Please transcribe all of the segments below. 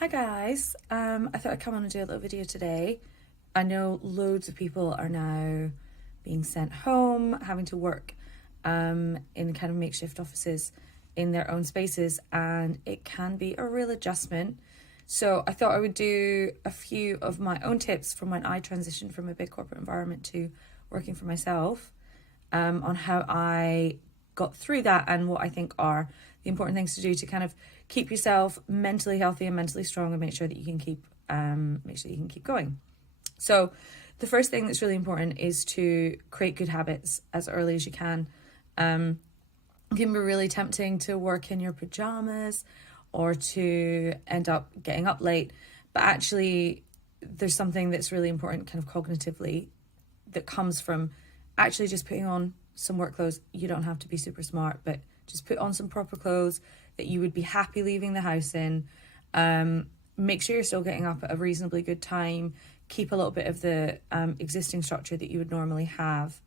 Hi guys, I thought I'd come on and do a little video today. I know loads of people are now being sent home, having to work in kind of makeshift offices in their own spaces, and it can be a real adjustment. So I thought I would do a few of my own tips from when I transitioned from a big corporate environment to working for myself, on how I got through that and what I think are the important things to do to kind of keep yourself mentally healthy and mentally strong and make sure that you can keep going. So the first thing that's really important is to create good habits as early as you can. It can be really tempting to work in your pajamas or to end up getting up late, but actually there's something that's really important kind of cognitively that comes from actually just putting on some work clothes. You don't have to be super smart, but just put on some proper clothes that you would be happy leaving the house in. Make sure you're still getting up at a reasonably good time. Keep a little bit of the existing structure that you would normally have.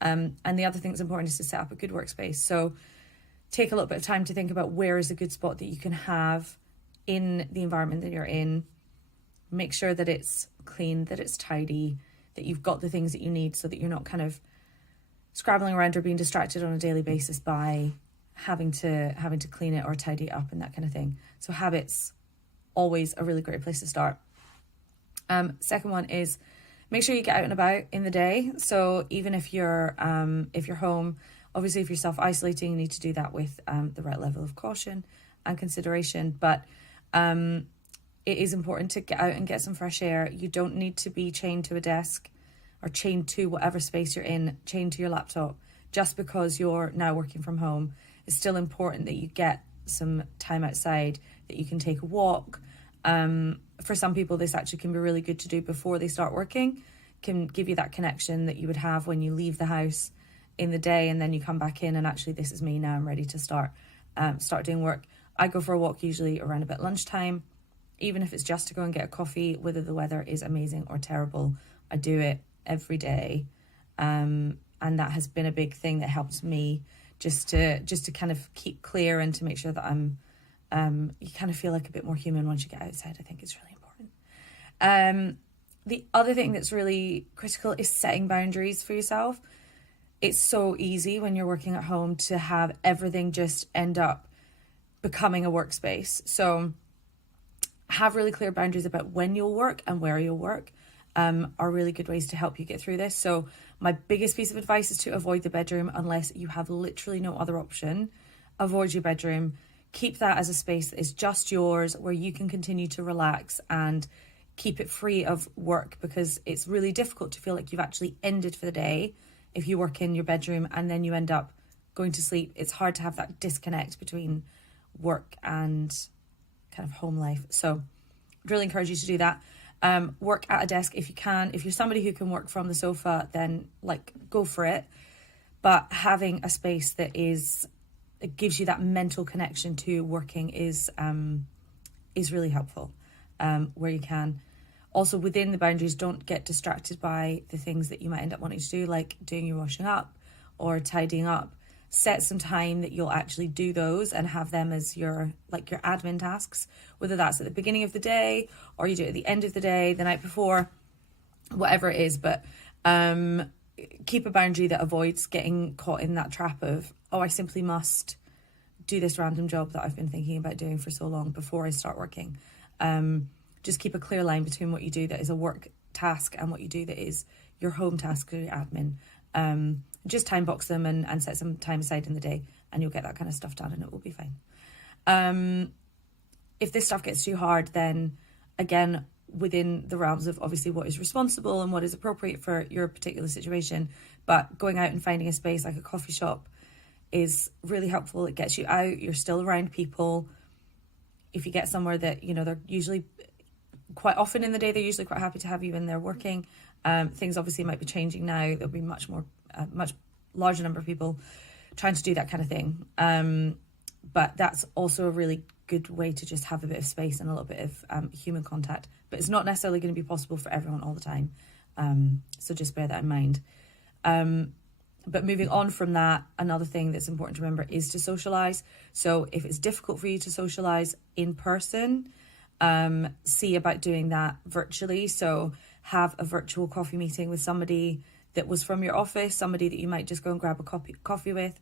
And the other thing that's important is to set up a good workspace. So take a little bit of time to think about where is a good spot that you can have in the environment that you're in. Make sure that it's clean, that it's tidy, that you've got the things that you need so that you're not kind of scrabbling around or being distracted on a daily basis by having to clean it or tidy it up and that kind of thing. So habits, always a really great place to start. Second one is make sure you get out and about in the day. So even if you're home, obviously if you're self-isolating, you need to do that with the right level of caution and consideration. But it is important to get out and get some fresh air. You don't need to be chained to a desk or chained to whatever space you're in, chained to your laptop, just because you're now working from home. It's still important that you get some time outside, that you can take a walk. For some people, this actually can be really good to do before they start working. Can give you that connection that you would have when you leave the house in the day and then you come back in and actually, this is me now, I'm ready to start doing work. I go for a walk usually around about lunchtime, even if it's just to go and get a coffee, whether the weather is amazing or terrible. I do it every day. And that has been a big thing that helps me just to kind of keep clear and to make sure that you kind of feel like a bit more human once you get outside. I think it's really important. The other thing that's really critical is setting boundaries for yourself. It's so easy when you're working at home to have everything just end up becoming a workspace. So have really clear boundaries about when you'll work and where you'll work. Are really good ways to help you get through this. So my biggest piece of advice is to avoid the bedroom unless you have literally no other option. Avoid your bedroom. Keep that as a space that is just yours, where you can continue to relax and keep it free of work, because it's really difficult to feel like you've actually ended for the day if you work in your bedroom and then you end up going to sleep. It's hard to have that disconnect between work and kind of home life. So I'd really encourage you to do that. Work at a desk if you can. If you're somebody who can work from the sofa, then go for it. But having a space that it gives you that mental connection to working is really helpful, where you can. Also within the boundaries, don't get distracted by the things that you might end up wanting to do, like doing your washing up or tidying up. Set some time that you'll actually do those and have them as your admin tasks, whether that's at the beginning of the day or you do it at the end of the day, the night before, whatever it is. But keep a boundary that avoids getting caught in that trap of, oh, I simply must do this random job that I've been thinking about doing for so long before I start working. Just keep a clear line between what you do that is a work task and what you do that is your home task or your admin. Just time box them and set some time aside in the day and you'll get that kind of stuff done and it will be fine. If this stuff gets too hard, then again, within the realms of obviously what is responsible and what is appropriate for your particular situation, but going out and finding a space like a coffee shop is really helpful. It gets you out, you're still around people. If you get somewhere that, they're usually quite often in the day, they're usually quite happy to have you in there working. Things obviously might be changing now. There'll be much larger number of people trying to do that kind of thing. But that's also a really good way to just have a bit of space and a little bit of human contact. But it's not necessarily going to be possible for everyone all the time. So just bear that in mind. But moving on from that, another thing that's important to remember is to socialise. So if it's difficult for you to socialise in person, see about doing that virtually. So have a virtual coffee meeting with somebody that was from your office, somebody that you might just go and grab a coffee with.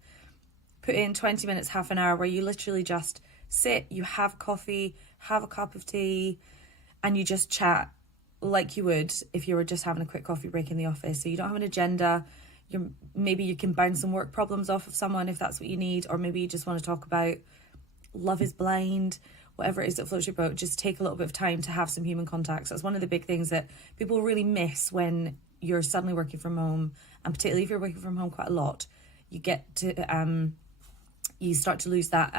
Put in 20 minutes, half an hour, where you literally just sit, you have coffee, have a cup of tea, and you just chat like you would if you were just having a quick coffee break in the office. So you don't have an agenda. Maybe you can bounce some work problems off of someone if that's what you need, or maybe you just want to talk about Love is Blind, whatever it is that floats your boat. Just take a little bit of time to have some human contacts. That's one of the big things that people really miss when you're suddenly working from home, and particularly if you're working from home quite a lot, you get to you start to lose that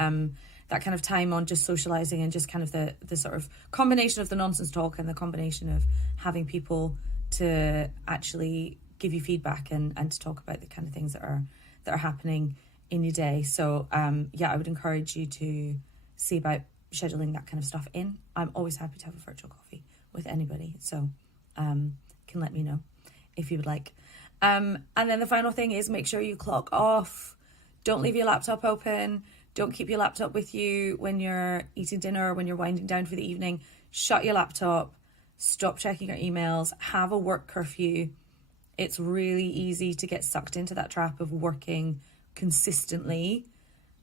that kind of time on just socializing, and just kind of the sort of combination of the nonsense talk and the combination of having people to actually give you feedback and to talk about the kind of things that are happening in your day. So I would encourage you to see about scheduling that kind of stuff in. I'm always happy to have a virtual coffee with anybody, so can let me know if you would like. And then the final thing is, make sure you clock off. Don't leave your laptop open. Don't keep your laptop with you when you're eating dinner or when you're winding down for the evening. Shut your laptop. Stop checking your emails. Have a work curfew. It's really easy to get sucked into that trap of working consistently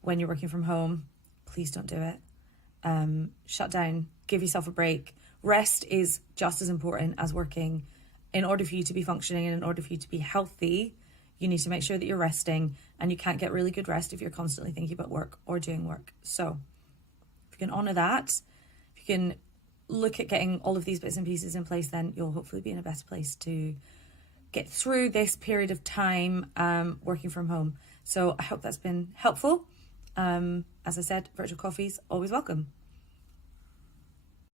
when you're working from home. Please don't do it. Shut down. Give yourself a break. Rest is just as important as working. In order for you to be functioning and in order for you to be healthy, you need to make sure that you're resting, and you can't get really good rest if you're constantly thinking about work or doing work. So if you can honour that, if you can look at getting all of these bits and pieces in place, then you'll hopefully be in a better place to get through this period of time working from home. So I hope that's been helpful. As I said, virtual coffees, always welcome.